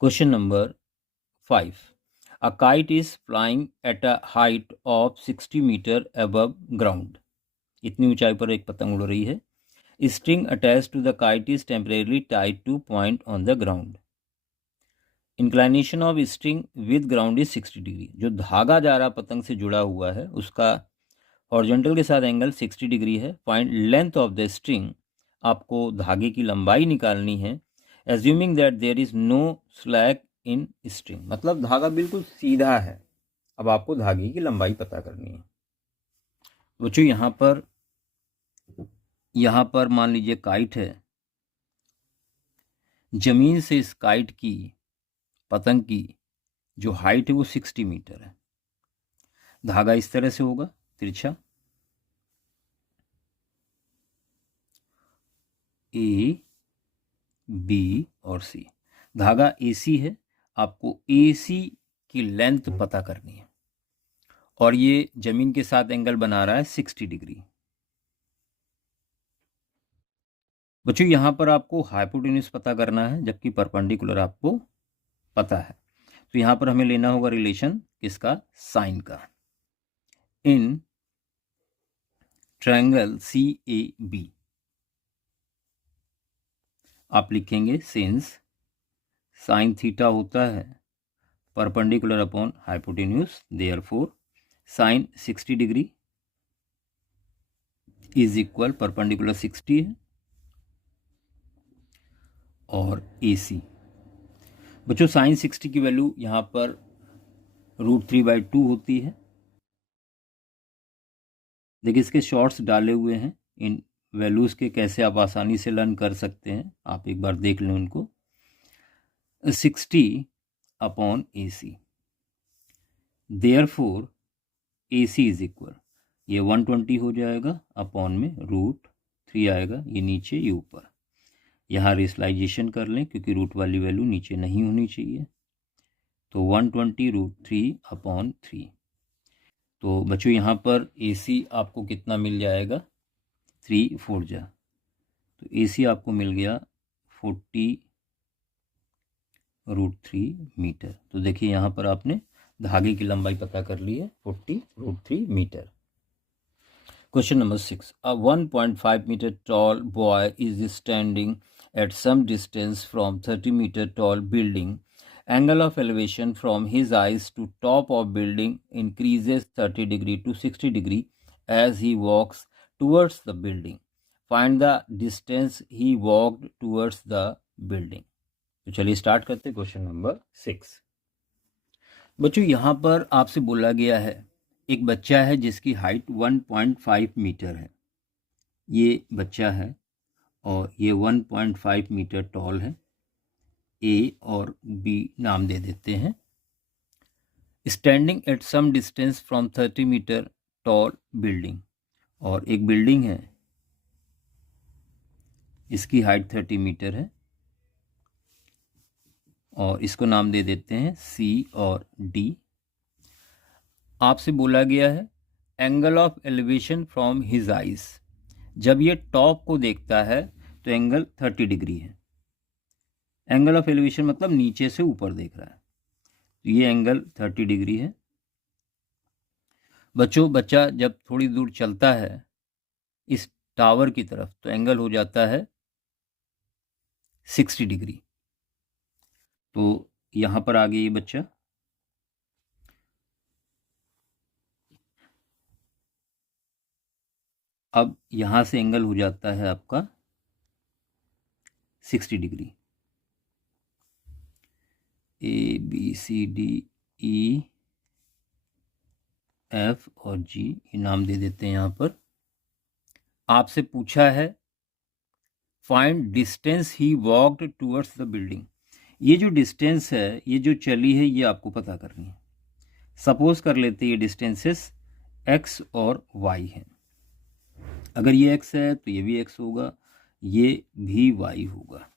Question number 5. A kite is flying at a height of 60 meter above ground. इतनी ऊंचाई पर एक पतंग उड़ रही है. String attached to the kite is temporarily tied to point on the ground. Inclination of string with ground is 60 degree. जो धागा जा रहा पतंग से जुड़ा हुआ है उसका हॉरिजॉन्टल के साथ एंगल 60 डिग्री है. Find length of the string. आपको धागे की लंबाई निकालनी है. Assuming that there is no slack in string, मतलब धागा बिल्कुल सीधा है. अब आपको धागे की लंबाई पता करनी है. बच्चों यहाँ पर मान लीजिए काइट है. जमीन से इस काइट की, पतंग की जो हाइट है वो 60 मीटर है. धागा इस तरह से होगा तिरछा, ए बी और सी. धागा AC है, आपको AC की लेंथ पता करनी है और ये जमीन के साथ एंगल बना रहा है 60 डिग्री. बच्चों यहाँ पर आपको हाइपोटेन्यूज पता करना है जबकि परपेंडिकुलर आपको पता है. तो यहाँ पर हमें लेना होगा रिलेशन किसका, साइन का. इन ट्रायंगल CAB आप लिखेंगे सिंस साइन थीटा होता है perpendicular upon hypotenuse, therefore sign 60 degree is equal perpendicular 60 है और AC. बच्चों साइन 60 की वैल्यू यहाँ पर √3/2 होती है. देखिए इसके शॉर्ट्स डाले हुए हैं. इन वैल्यूज के कैसे आप आसानी से लर्न कर सकते हैं, आप एक बार देख लें उनको. 60 upon AC, therefore AC is equal, ये 120 हो जाएगा अपॉन में √3 आएगा, ये नीचे ये ऊपर. यहाँ रेशलाइजेशन कर लें क्योंकि रूट वाली वैल्यू नीचे नहीं होनी चाहिए. तो 120 √3 अपॉन 3. तो बच्चों यहाँ पर AC आपको कितना मिल जाएगा, 3 4 जा, तो AC आपको मिल गया 40 √3 मीटर. तो देखिए यहाँ पर आपने धागे की लंबाई पता कर ली है 40 √3 metre. Question number 6. A 1.5 meter tall boy is standing at some distance from 30 meter tall building. Angle of elevation from his eyes to top of building increases 30 degree to 60 degree as he walks towards the building. Find the distance he walked towards the building. तो चलिए start करते हैं question number 6. बच्चों यहाँ पर आपसे बोला गया है एक बच्चा है जिसकी हाइट 1.5 मीटर है. ये बच्चा है और ये 1.5 मीटर टॉल है. A और B नाम दे देते हैं. Standing at some distance from 30 metre tall building, और एक बिल्डिंग है इसकी हाइट 30 मीटर है और इसको नाम दे देते हैं C और D. आपसे बोला गया है angle of elevation from his eyes. जब ये टॉप को देखता है तो एंगल 30 डिग्री है. एंगल ऑफ एलिवेशन मतलब नीचे से ऊपर देख रहा है, तो ये एंगल 30 डिग्री है. बच्चों बच्चा जब थोड़ी दूर चलता है इस टावर की तरफ तो एंगल हो जाता है 60 डिग्री. तो यहाँ पर आ गया ये बच्चा. अब यहाँ से एंगल हो जाता है आपका 60 डिग्री. ABCDE F और G ये नाम दे देते हैं. यहाँ पर आपसे पूछा है find distance he walked towards the building. ये जो डिस्टेंस है, ये जो चली है, ये आपको पता करनी है. सपोज कर लेते ये डिस्टेंसेस x और y हैं. अगर ये x है तो ये भी x होगा, ये भी y होगा.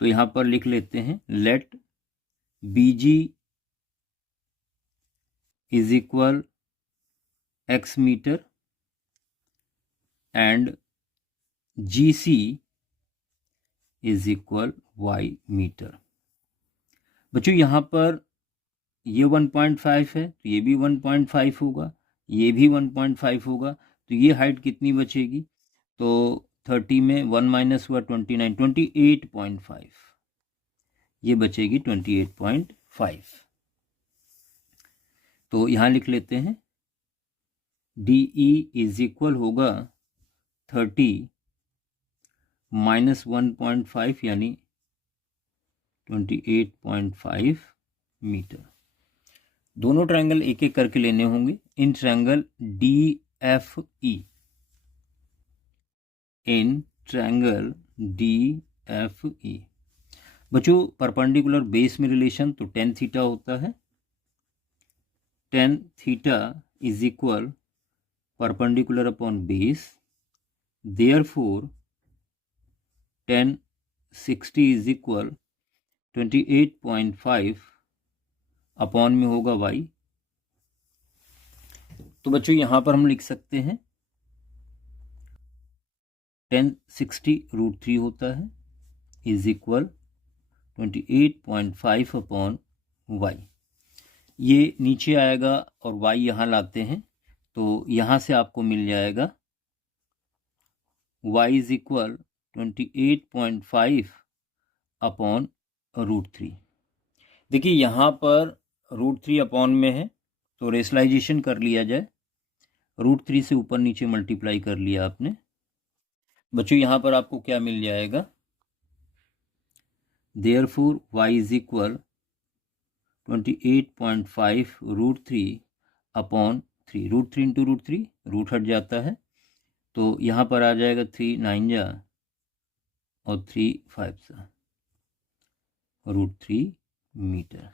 तो यहाँ पर लिख लेते हैं let BG is equal x metre and GC is equal y metre. बच्चों यहाँ पर ये 1.5 है तो ये भी 1.5 होगा, ये भी 1.5 होगा, तो ये हाइट कितनी बचेगी? तो 30 में 1 माइनस हुआ 29, 28.5, ये बचेगी 28.5। तो यहाँ लिख लेते हैं DE इज इक्वल होगा 30 माइनस 1.5 यानी 28.5 मीटर। दोनों ट्रायंगल एक एक करके लेने होंगे। In triangle DFE, in triangle DFE बच्चों परपेंडिकुलर बेस में रिलेशन तो tan थीटा होता है, tan theta is equal perpendicular upon base, therefore tan 60 is equal 28.5 upon में होगा y। तो बच्चों यहां पर हम लिख सकते हैं tan 60 √3 होता है इज इक्वल 28.5 अपॉन y। ये नीचे आएगा और y यहाँ लाते हैं तो यहाँ से आपको मिल जाएगा y इज इक्वल 28.5 अपॉन √3। देखिए यहाँ पर √3 अपॉन में है तो रेशनलाइजेशन कर लिया जाए, √3 से ऊपर नीचे मल्टीप्लाई कर लिया आपने। बच्चों यहाँ पर आपको क्या मिल जाएगा? Therefore y is equal 28.5 √3 upon 3, √3 into √3 root हट जाता है तो यहाँ पर आ जाएगा 3 9 जा और 3 5 सा √3 मीटर।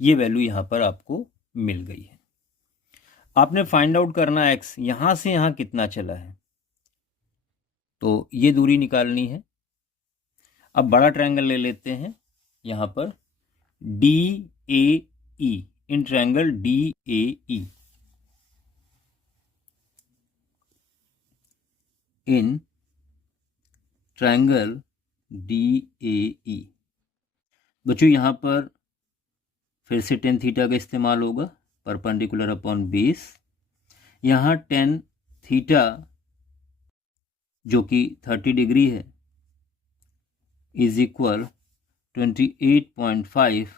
ये वैल्यू यहाँ पर आपको मिल गई है। आपने फाइंड आउट करना x, यहाँ से यहाँ कितना चला है तो ये दूरी निकालनी है। अब बड़ा ट्रायंगल ले लेते हैं यहाँ पर DAE, in triangle DAE, in triangle DAE बच्चों यहाँ पर फिर से tan थीटा का इस्तेमाल होगा, परपेंडिकुलर अपॉन बेस। यहाँ tan थीटा जो कि 30 डिग्री है इज इक्वल 28.5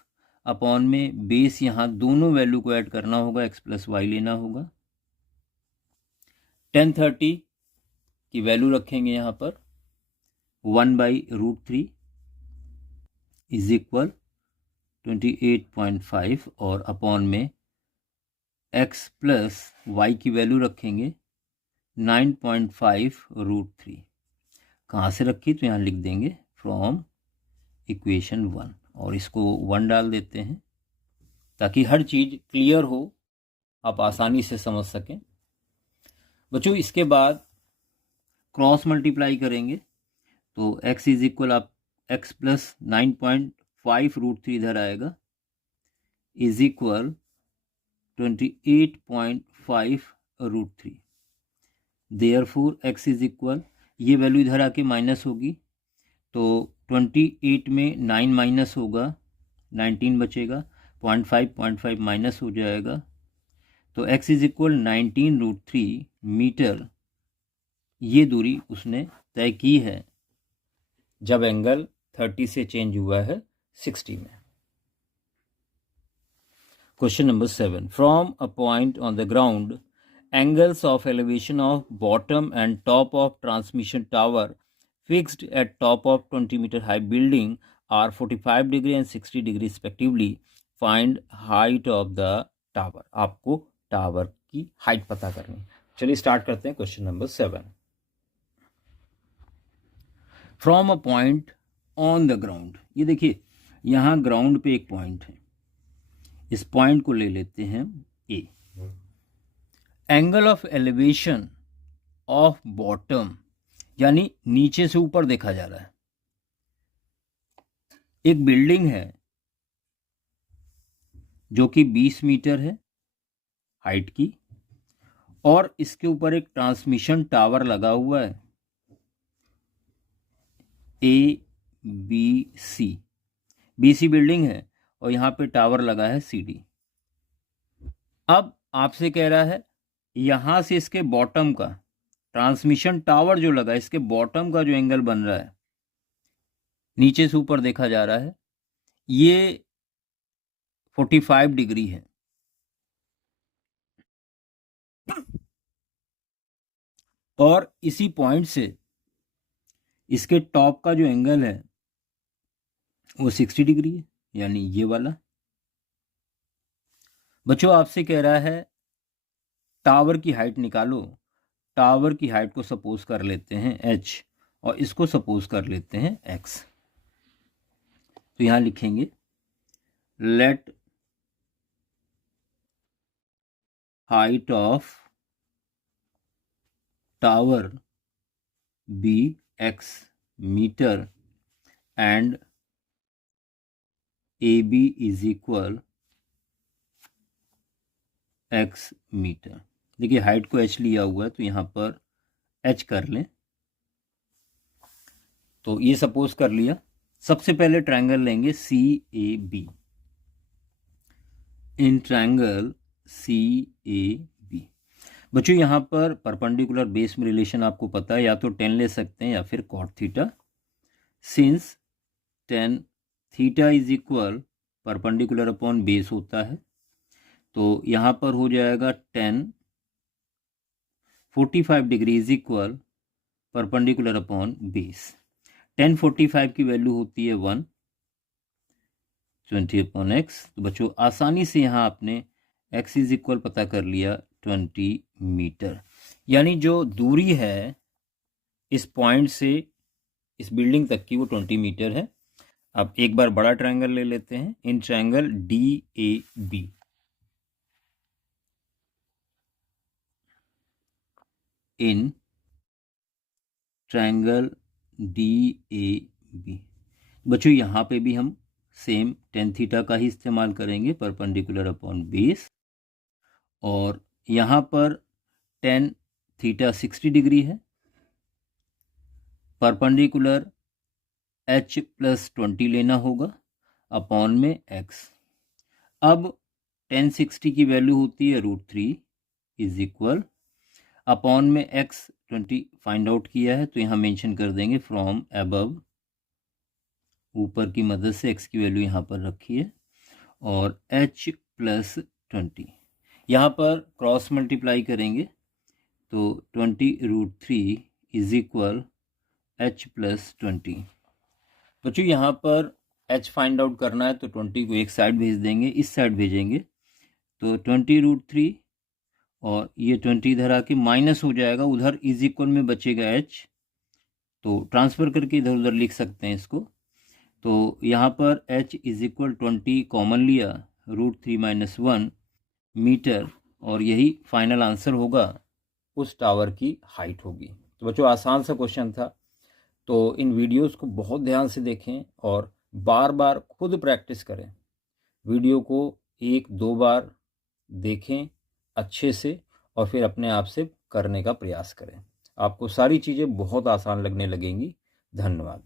अपॉन में बेस, यहाँ दोनों वैल्यू को ऐड करना होगा, x प्लस y लेना होगा। tan 30 की वैल्यू रखेंगे यहाँ पर 1/√3 इज इक्वल 28.5 और अपॉन में x प्लस y की वैल्यू रखेंगे 9.5 √3। कहाँ से रखी? तो यहाँ लिख देंगे फ्रॉम इक्वेशन 1 और इसको 1 डाल देते हैं ताकि हर चीज़ क्लियर हो, आप आसानी से समझ सकें। बच्चों इसके बाद क्रॉस मल्टीप्लाई करेंगे तो x इज इक्वल आप x प्लस 9.5 √3 इधर आएगा is equal 28.5 √3। Therefore x is equal, ये वैल्यू इधर आके माइनस होगी तो 28 में 9 माइनस होगा, 19 बचेगा, 0.5 माइनस हो जाएगा तो x इज इक्वल 19 √3 मीटर। ये दूरी उसने तय की है जब एंगल 30 से चेंज हुआ है 60 में। Question number 7, from a point on the ground angles of elevation of bottom and top of transmission tower fixed at top of 20 meter high building are 45 degree and 60 degree respectively. Find height of the tower. आपको tower की height पता करनी। चलिए start करते हैं question number 7। From a point on the ground, ये देखिए यहाँ ग्राउंड पे एक पॉइंट है, इस पॉइंट को ले लेते हैं A. Angle of elevation of bottom यानी नीचे से ऊपर देखा जा रहा है। एक बिल्डिंग है जो कि 20 मीटर है हाइट की और इसके ऊपर एक ट्रांसमिशन टावर लगा हुआ है ABC, BC बिल्डिंग है और यहाँ पे टावर लगा है CD। अब आपसे कह रहा है यहाँ से इसके बॉटम का, ट्रांसमिशन टावर जो लगा इसके बॉटम का जो एंगल बन रहा है, नीचे से ऊपर देखा जा रहा है, ये 45 डिग्री है। और इसी पॉइंट से इसके टॉप का जो एंगल है वो 60 डिग्री है, यानी ये वाला। बच्चों आपसे कह रहा है टावर की हाइट निकालो। टावर की हाइट को सपोज कर लेते हैं h और इसको सपोज कर लेते हैं x। तो यहां लिखेंगे let height of tower be x metre and AB is equal x metre. देखिए हाइट को h लिया हुआ है तो यहाँ पर h कर लें। तो ये सपोज कर लिया। सबसे पहले ट्रायंगल लेंगे CAB। इन ट्रायंगल CAB बच्चों यहाँ पर परपेंडिकुलर बेस में रिलेशन आपको पता है, या तो 10 ले सकते हैं या फिर cot theta. Since tan theta is equal perpendicular upon base होता है, तो यहाँ पर हो जाएगा tan 45 degree is equal perpendicular upon base. tan 45 की वैल्यू होती है 1, 20 अपॉन x। तो बच्चों आसानी से यहाँ आपने x इज इक्वल पता कर लिया 20 मीटर, यानी जो दूरी है इस पॉइंट से इस बिल्डिंग तक की वो 20 मीटर है। अब एक बार बड़ा ट्रायंगल ले लेते हैं। In triangle DAB। In triangle DAB बच्चों यहाँ पे भी हम सेम tan थीटा का ही इस्तेमाल करेंगे, परपेंडिकुलर अपॉन बेस। और यहाँ पर tan थीटा 60 डिग्री है, परपेंडिकुलर h प्लस 20 लेना होगा अपॉन में x। अब tan 60 की वैल्यू होती है √3 इज इक्वल अपॉन में x 20 फाइंड आउट किया है, तो यहाँ मेंशन कर देंगे फ्रॉम अबव। ऊपर की मदद से x की वैल्यू यहाँ पर रखी है और h प्लस 20 यहाँ पर क्रॉस मल्टीप्लाई करेंगे तो 20√3 इज इक्वल h प्लस 20। बच्चों यहाँ पर h फाइंड आउट करना है तो 20 को एक साइड भेज देंगे, इस साइड भेजेंगे तो 20√3 और ये 20 इधर आके माइनस हो जाएगा, उधर इज इक्वल में बचेगा h, तो ट्रांसफर करके इधर उधर लिख सकते हैं इसको। तो यहाँ पर h इज इक्वल 20 कॉमन लिया, √3 - 1 मीटर, और यही फाइनल आंसर होगा, उस टावर की हाइट होगी। तो बच्चों आसान सा क्वेश्चन था। तो इन वीडियोस को बहुत ध्यान से देखें और बार बार खुद प्रैक्टिस करें। वीडियो को 1-2 बार देखें अच्छे से और फिर अपने आप से करने का प्रयास करें। आपको सारी चीज़ें बहुत आसान लगने लगेंगी। धन्यवाद।